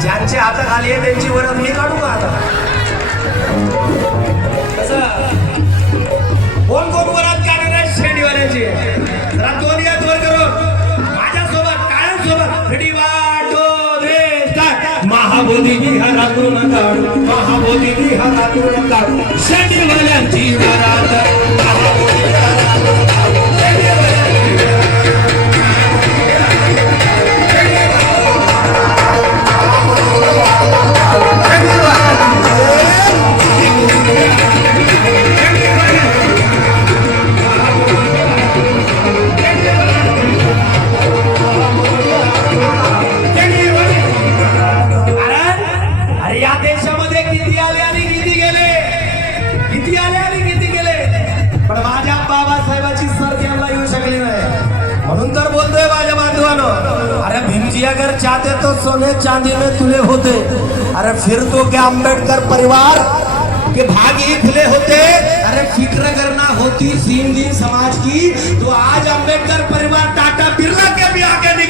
ज्यांचे हाताखाली आहे त्यांची वरत मी काढू? हातून काढू. महाबोधी विहारातून काढू. शेंडीवाल्यांची वरात अरे या किती आले आणि किती गेले किती आले आणि किती गेले पण माझ्या बाबासाहेबाची सर त्यांना येऊ शकली नाही म्हणून तर बोलतोय माझ्या बांधवानं, अरे अगर चाहते तो सोने चांदी में तुले होते। अरे फिर तो क्या अंबेडकर परिवार के भाग ही खुले होते? अरे फ़िक्र करना होती सीन दिन समाज की तो आज अंबेडकर परिवार टाटा बिरला के भी आगे निकल।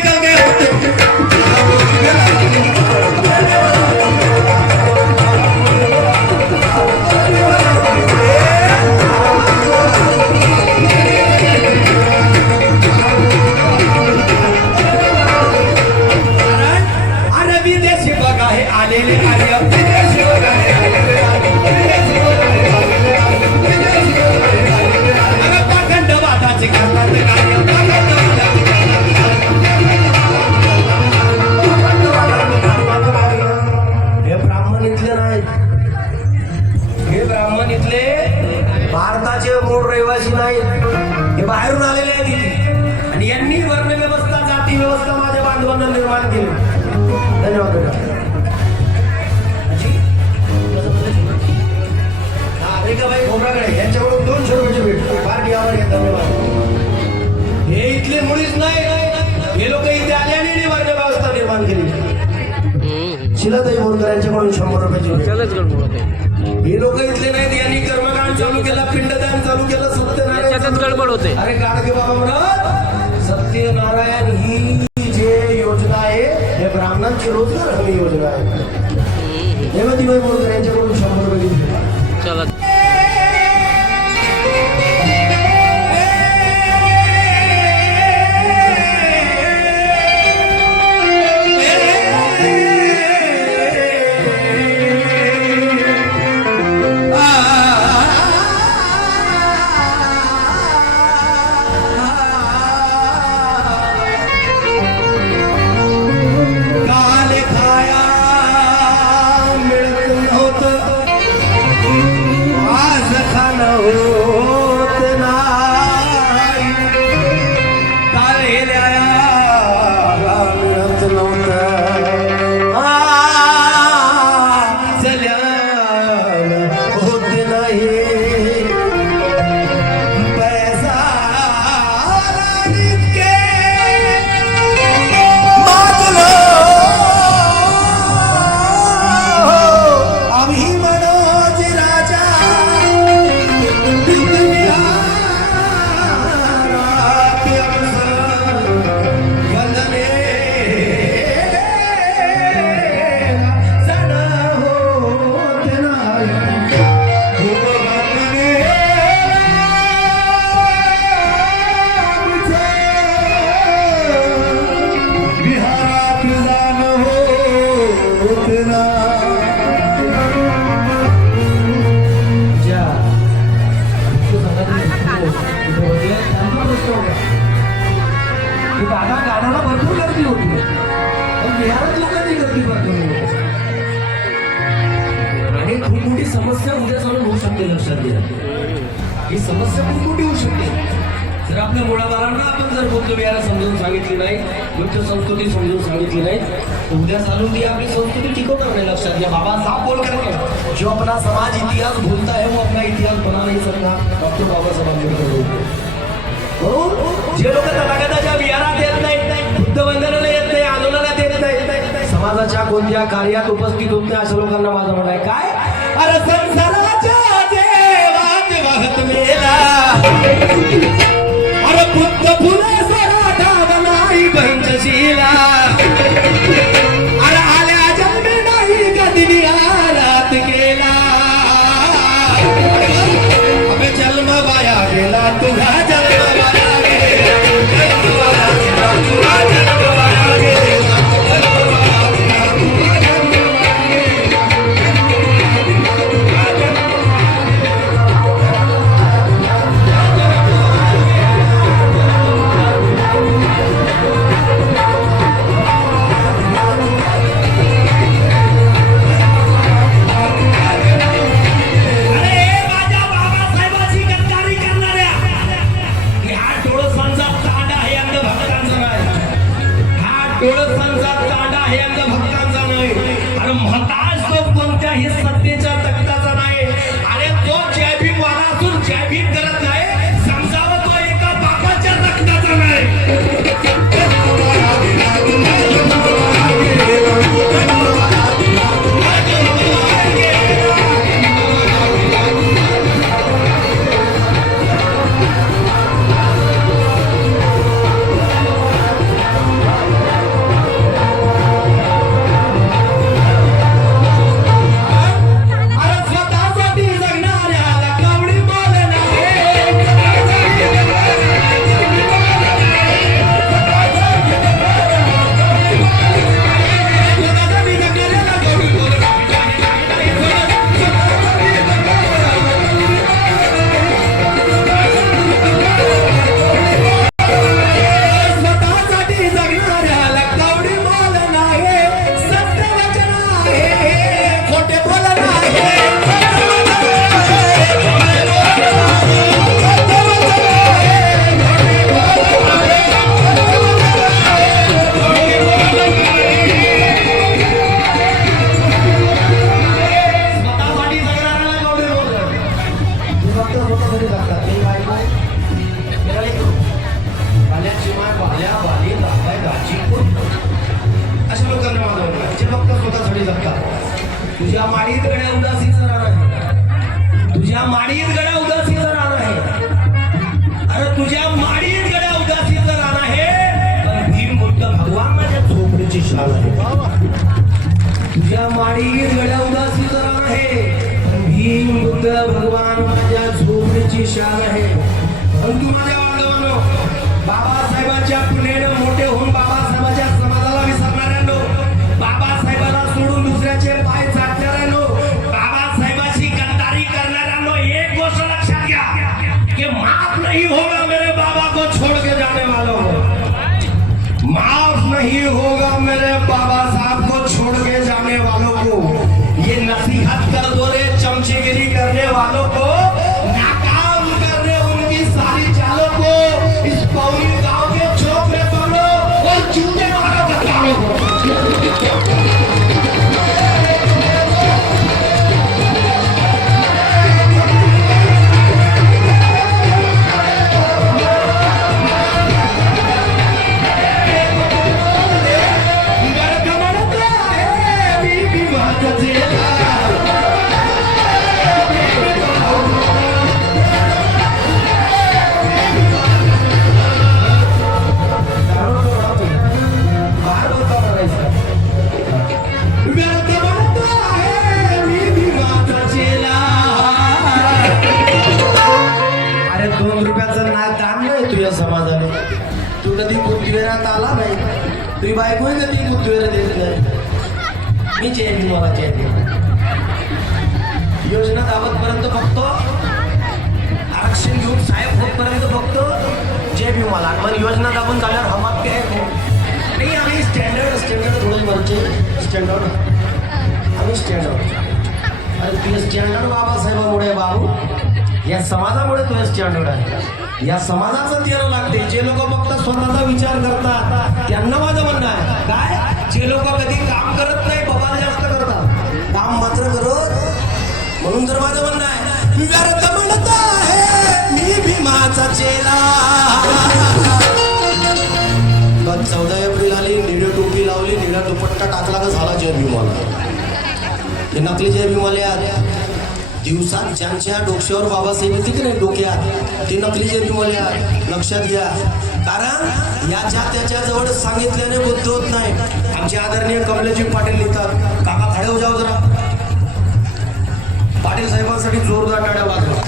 त्यालाच गडबड होते हे लोक इथले नाहीत यांनी कर्मकांड चालू केला पिंडदान चालू केलं सत्यनारायण गडबड होते. अरे गाडगे बाबा म्हणत सत्यनारायण ही जे योजना आहे हे ब्राह्मणांची रोजगार हमी योजना आहे. हेमतीबाई बोलकर यांच्याकडून शंभर रुपये चला. दादा गाण्याला भरपूर गर्दी होती. पण बिहारात लोकांची गर्दी भरपूर आणि खूप मोठी समस्या उद्या चालून होऊ शकते लक्षात घ्या. ही समस्या खूप मोठी होऊ शकते. जर आपल्या मुळाबाळांना आपण जर बौद्ध विहार समजून सांगितली नाही योग्य संस्कृती समजून सांगितली नाही तर उद्या चालून ती आपली संस्कृती टिकवणार नाही लक्षात घ्या. बाबा साफ बोल करके जो अपना समाज इतिहास बोलता है वो अपना इतिहास बना नाही सकता डॉक्टर बाबासाहेब आंबेडकर बोलते. म्हणून जे लोक तथागताच्या समाजाच्या कोणत्या कार्यात उपस्थित होत नाही अशा लोकांना माझं म्हणणं आहे. काय? अरे संसाराच्या देवात वाहत मेला. अरे बुद्ध फुले सरा नाही पंचशीला अशा लोकांना जे फक्त स्वतःसाठी जगतात. तुझ्या माडीत गड्या उदासीचं राहणार आहे. तुझ्या माडीत गड्या राहणार आहे. अरे तुझ्या माडीत गड्या उदासीचं राहणार आहे. पण भीम बुद्ध भगवान माझ्या झोपडीची शाल आहे. तुझ्या माडीत गड्या उदासीचं राहणार आहे. पण भीम बुद्ध भगवान माझ्या शान आहे. पण तू माझ्या बांधवांनो बाबासाहेबांच्या पुण्यानं मोठे होऊन बाबासाहेबांच्या समाजाला विसरणाऱ्यांनो बाबासाहेबाला सोडून दुसऱ्याचे पाय चाटणाऱ्यांनो बाबासाहेबाची गद्दारी करणाऱ्यांनो एक गोष्ट लक्षात घ्या की माफ नाही होगा मेरे बाबा को छोड़ के जाने वालों. माफ नहीं होगा मेरे बाबा तू कधी बुद्धिवेरात नाही देत नाही मी चेंज मला चेंज योजना दाबतपर्यंत बघतो आरक्षण घेऊन साहेब होतपर्यंत बघतो जे बी मला पण योजना दाबून झाल्यावर हमात काय नाही आम्ही स्टँडर्ड स्टँडर्ड थोडं वरचे स्टँडर्ड आम्ही स्टँडर्ड अरे तुझे स्टँडर्ड बाबासाहेबामुळे बाबू. या समाजामुळे तुझे स्टँडर्ड आहे. या समाजाचं तेरं लागते. जे लोक फक्त स्वतःचा विचार करतात त्यांना माझं म्हणणं आहे. काय? जे लोक कधी काम करत नाही बाबा जास्त करतात. काम मात्र करत. म्हणून जर माझं म्हणणं आहे व्यर्थ म्हणत आहे. मी भीमाचा चेला. चौदा एप्रिल आली निळी टोपी लावली निळा दुपट्टा टाकला का झाला जय भीमाला हे नकली जय भीमाले आल्या दिवसात ज्यांच्या डोक्यावर बाबासाहेब येते की नाही डोक्यात ते नकली जे तुम्हाला लक्षात घ्या. कारण याच्या त्याच्याजवळ सांगितल्याने बुद्ध होत नाही. आमचे आदरणीय कमलेजी पाटील लिहितात काका खडे हो जाऊ जरा. पाटील साहेबांसाठी जोरदार टाळ्या वाजवा.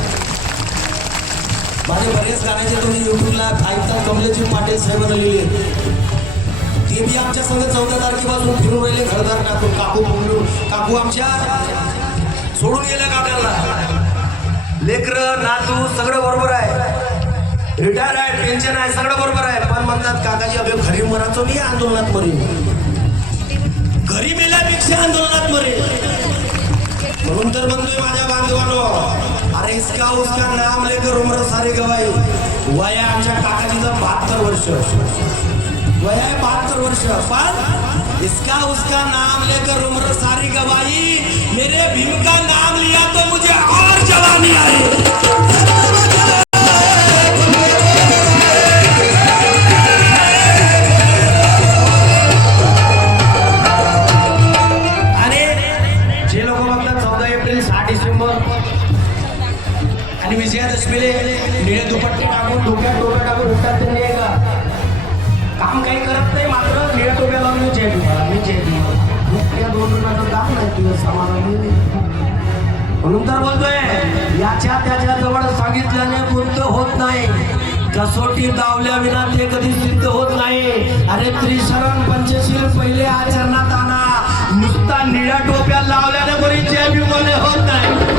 माझे बरेच गाण्याचे तुम्ही युट्यूबला ऐकतात कमलेजी पाटील साहेबांना लिहिले. ते बी आमच्या संघ चौदा तारखेपासून फिरून राहिले घरदार टाकून काकू बोलून काकू आमच्या. सोडून गेलं का काकांना लेकर नातू सगळं बरोबर आहे. रिटायर आहे पेन्शन आहे सगळं बरोबर आहे. पण म्हणतात काकाजी अभे घरी मराचो मी आंदोलनात मरीन. घरी मेल्यापेक्षा आंदोलनात मरेल म्हणून तर म्हणतोय माझ्या बांधवानो अरे इसका उसका नाम लेकर उमर सारे गवाई. वया आमच्या काकाजीचं बहात्तर वर्ष. वया बहात्तर वर्ष. पण इसका उसका नाम लेकर उम्र सारी गवाई मेरे भीम का नाम लिया तो मुझे और जवानी आई। बोलतोय. याच्या त्याच्याजवळ सांगितल्याने कोणतं होत नाही. कसोटी दावल्या विना ते कधी सिद्ध होत नाही. अरे त्रिशरण पंचशील पहिले आचरणात आणा. नुसता निळ्या टोप्या लावल्याने कोणी जे होत नाही.